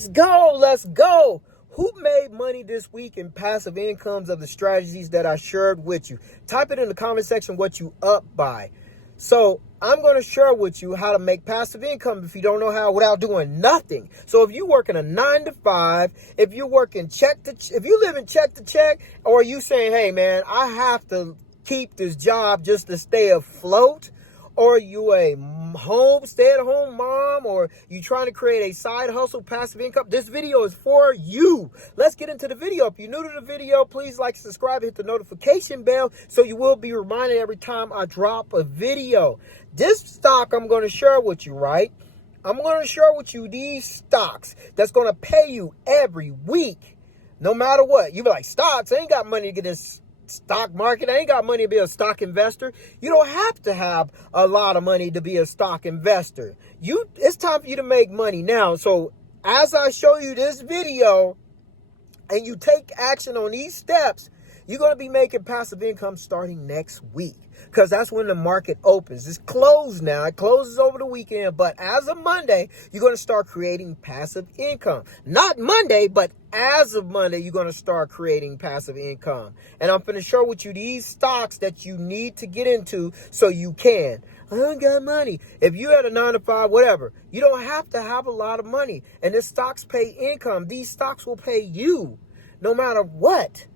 Let's go. Let's go. Who made money this week in passive incomes of the strategies that I shared with you? Type it in the comment section what you up by. So I'm going to share with you how to make passive income if you don't know how without doing nothing. So if you're working a 9 to 5, if you're working if you live in check to check, or you saying, hey man, I have to keep this job just to stay afloat, or you a stay-at-home mom, or you trying to create a side hustle passive income, this video is for you. Let's get into the video. If you're new to the video, please like, subscribe, hit the notification bell so you will be reminded every time I drop a video. This stock I'm going to share with you, right? I'm going to share with you these stocks that's going to pay you every week, no matter what. You be like, stocks? I ain't got money to get this stock market. I ain't got money to be a stock investor. You don't have to have a lot of money to be a stock investor. It's time for you to make money now. So as I show you this video and you take action on these steps, you're going to be making passive income starting next week, because that's when the market opens. It's closed now. It closes over the weekend. But as of Monday, you're going to start creating passive income. Not Monday, but as of Monday, you're going to start creating passive income. And I'm going to share with you these stocks that you need to get into so you can. I don't got money. If you had a 9 to 5, whatever, you don't have to have a lot of money. And the stocks pay income. These stocks will pay you no matter what.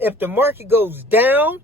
If the market goes down,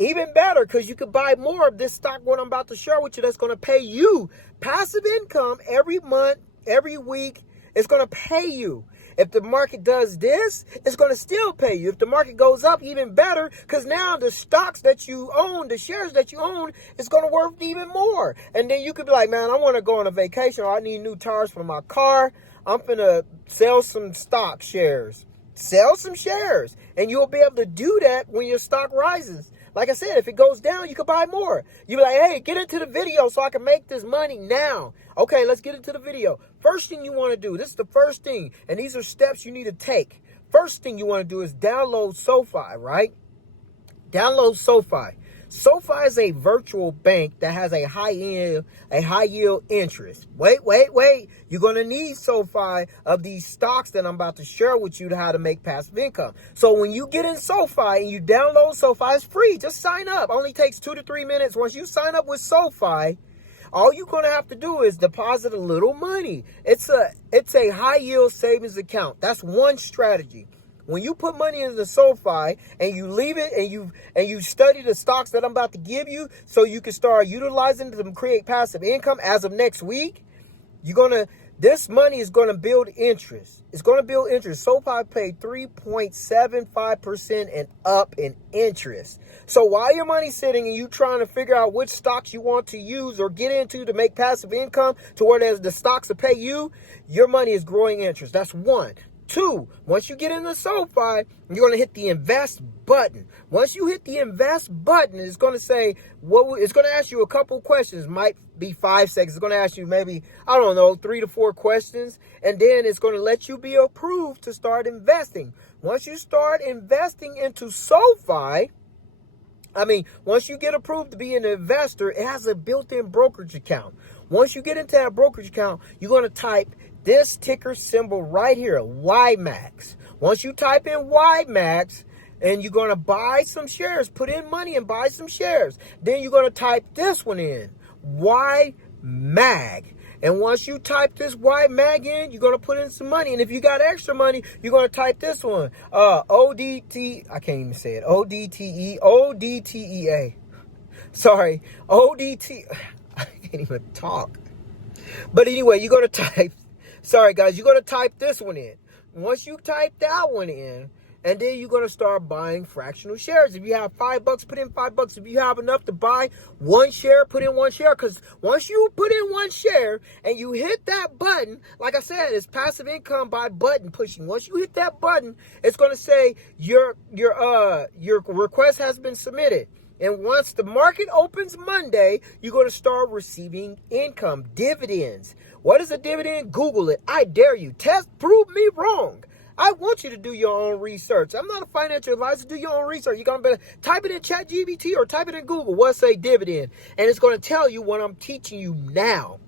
even better, because you could buy more of this stock, what I'm about to share with you, that's going to pay you passive income every month, every week. It's going to pay you. If the market does this, it's going to still pay you. If the market goes up, even better, because now the stocks that you own, the shares that you own, is going to worth even more. And then you could be like, man, I want to go on a vacation, or I need new tires for my car. I'm going to sell some stock shares. Sell some shares, and you'll be able to do that when your stock rises. Like I said, if it goes down, you can buy more. You be like, hey, get into the video so I can make this money now. Okay, let's get into the video. First thing you want to do, this is the first thing, and these are steps you need to take. First thing you want to do is download SoFi, right? Download SoFi. SoFi is a virtual bank that has a high yield interest. Wait. You're going to need SoFi of these stocks that I'm about to share with you to how to make passive income. So when you get in SoFi and you download SoFi, it's free. Just sign up. Only takes 2 to 3 minutes. Once you sign up with SoFi, all you're going to have to do is deposit a little money. It's a high yield savings account. That's one strategy. When you put money into the SoFi and you leave it and you study the stocks that I'm about to give you so you can start utilizing them to create passive income as of next week, this money is going to build interest. It's going to build interest. SoFi paid 3.75% and up in interest. So while your money's sitting and you trying to figure out which stocks you want to use or get into to make passive income to where the stocks to pay you, your money is growing interest. That's one. 2, once you get into SoFi, you're going to hit the invest button. Once you hit the invest button, it's going to say, it's going to ask you a couple questions. Might be 5 seconds. It's going to ask you maybe, 3 to 4 questions. And then it's going to let you be approved to start investing. Once you start investing into SoFi, once you get approved to be an investor, it has a built-in brokerage account. Once you get into that brokerage account, you're going to type this ticker symbol right here, YMAX. Once you type in YMAX, and you're going to buy some shares, put in money and buy some shares. Then you're going to type this one in, YMAG. And once you type this YMAG in, you're going to put in some money. And if you got extra money, you're going to type this one, ODT, I can't even say it, ODTEA. Sorry, ODT, I can't even talk. But anyway, you're going to type, sorry guys, you're going to type this one in. Once you type that one in, and then you're going to start buying fractional shares. If you have $5, put in $5. If you have enough to buy one share, put in one share. Because once you put in one share and you hit that button, like I said, it's passive income by button pushing. Once you hit that button, it's going to say your request has been submitted. And once the market opens Monday, you're going to start receiving income, dividends. What is a dividend? Google it. I dare you. Prove me wrong. I want you to do your own research. I'm not a financial advisor. Do your own research. You're going to type it in ChatGPT or type it in Google. What's a dividend? And it's going to tell you what I'm teaching you now.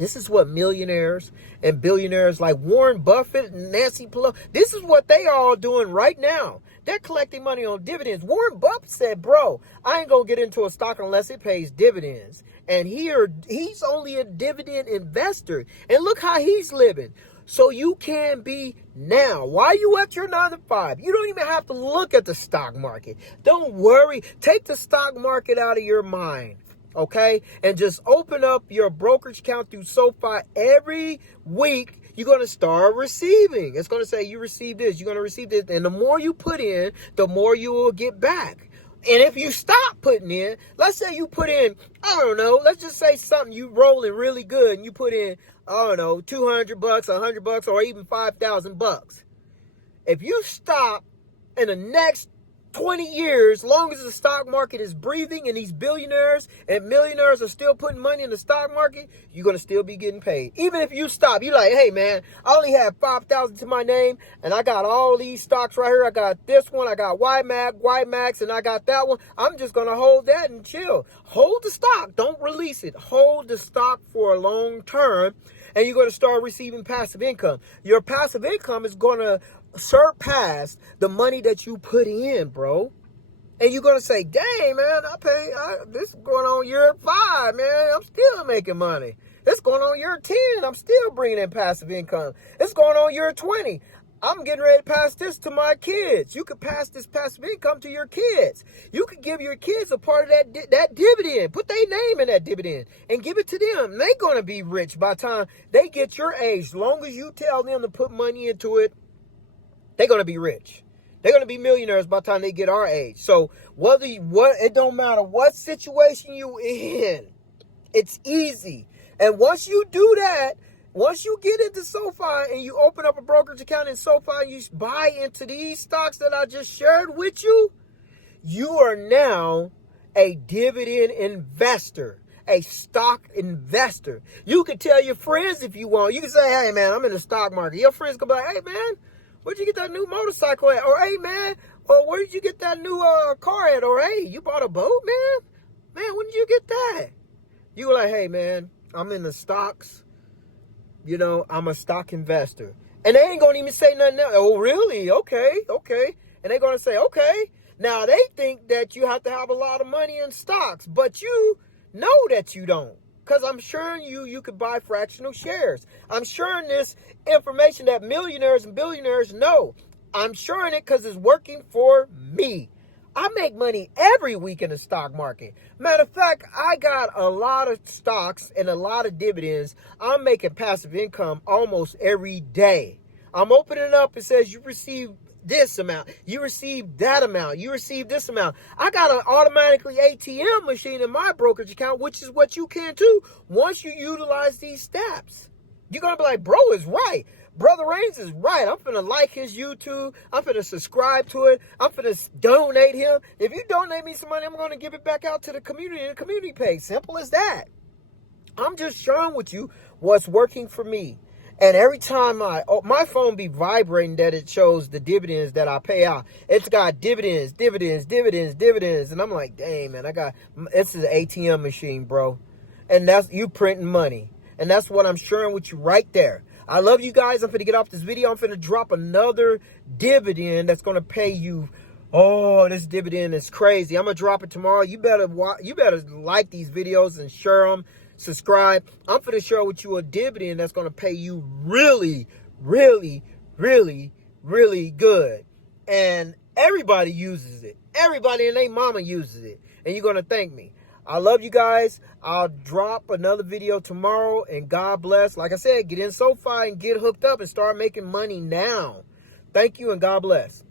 This is what millionaires and billionaires like Warren Buffett and Nancy Pelosi, this is what they are all doing right now. They're collecting money on dividends. Warren Buffett said, bro, I ain't going to get into a stock unless it pays dividends. And he's only a dividend investor. And look how he's living. So you can be now. While you at your 9 to 5, you don't even have to look at the stock market. Don't worry. Take the stock market out of your mind. Okay? And just open up your brokerage account through SoFi every week. You're going to start receiving. It's going to say you receive this. You're going to receive this. And the more you put in, the more you will get back. And if you stop putting in, let's say you put in, I don't know, let's just say something you rolling really good and you put in, I don't know, $200, $100, or even $5,000. If you stop in the next 20 years, long as the stock market is breathing and these billionaires and millionaires are still putting money in the stock market, you're going to still be getting paid. Even if you stop, you're like, hey man, I only have 5,000 to my name and I got all these stocks right here. I got this one, I got YMAX, and I got that one. I'm just going to hold that and chill. Hold the stock. Don't release it. Hold the stock for a long term and you're going to start receiving passive income. Your passive income is going to surpass the money that you put in, bro. And you're gonna say, dang man, this is going on year 5, man, I'm still making money. It's going on year 10, I'm still bringing in passive income. It's going on year 20, I'm getting ready to pass this to my kids. You could pass this passive income to your kids. You could give your kids a part of that dividend. Put their name in that dividend and give it to them. They're gonna be rich by the time they get your age. As long as you tell them to put money into it, they're going to be rich. They're going to be millionaires by the time they get our age. So it don't matter what situation you in. It's easy. And once you do that, once you get into SoFi and you open up a brokerage account in SoFi and you buy into these stocks that I just shared with you, you are now a dividend investor, a stock investor. You can tell your friends if you want. You can say, hey man, I'm in the stock market. Your friends can be like, hey man, where'd you get that new motorcycle at? Or, hey, man, or where did you get that new car at? Or, hey, you bought a boat, man? Man, when did you get that? You go like, hey, man, I'm in the stocks. You know, I'm a stock investor. And they ain't going to even say nothing else. Oh, really? Okay. And they're going to say, okay. Now, they think that you have to have a lot of money in stocks. But you know that you don't. Because I'm sure you could buy fractional shares. I'm sharing this information that millionaires and billionaires know. I'm sharing it because it's working for me. I make money every week in the stock market. Matter of fact, I got a lot of stocks and a lot of dividends. I'm making passive income almost every day. I'm opening up. It says you receive this amount, you receive that amount, you receive this amount. I got an automatically ATM machine in my brokerage account, which is what you can too once you utilize these steps. You're going to be like, bro is right. Brother Rains is right. I'm finna like his YouTube. I'm finna subscribe to it. I'm finna donate him. If you donate me some money, I'm going to give it back out to the community in the community page. Simple as that. I'm just sharing with you what's working for me. And every time my phone be vibrating that it shows the dividends that I pay out. It's got dividends. And I'm like, dang, man, it's an ATM machine, bro. And that's you printing money. And that's what I'm sharing with you right there. I love you guys. I'm finna get off this video. I'm finna drop another dividend that's going to pay you. Oh, this dividend is crazy. I'm going to drop it tomorrow. You better like these videos and share them. Subscribe. I'm going to share with you a dividend that's going to pay you really, really, really, really good. And everybody uses it. Everybody and their mama uses it. And you're going to thank me. I love you guys. I'll drop another video tomorrow. And God bless. Like I said, get in SoFi and get hooked up and start making money now. Thank you and God bless.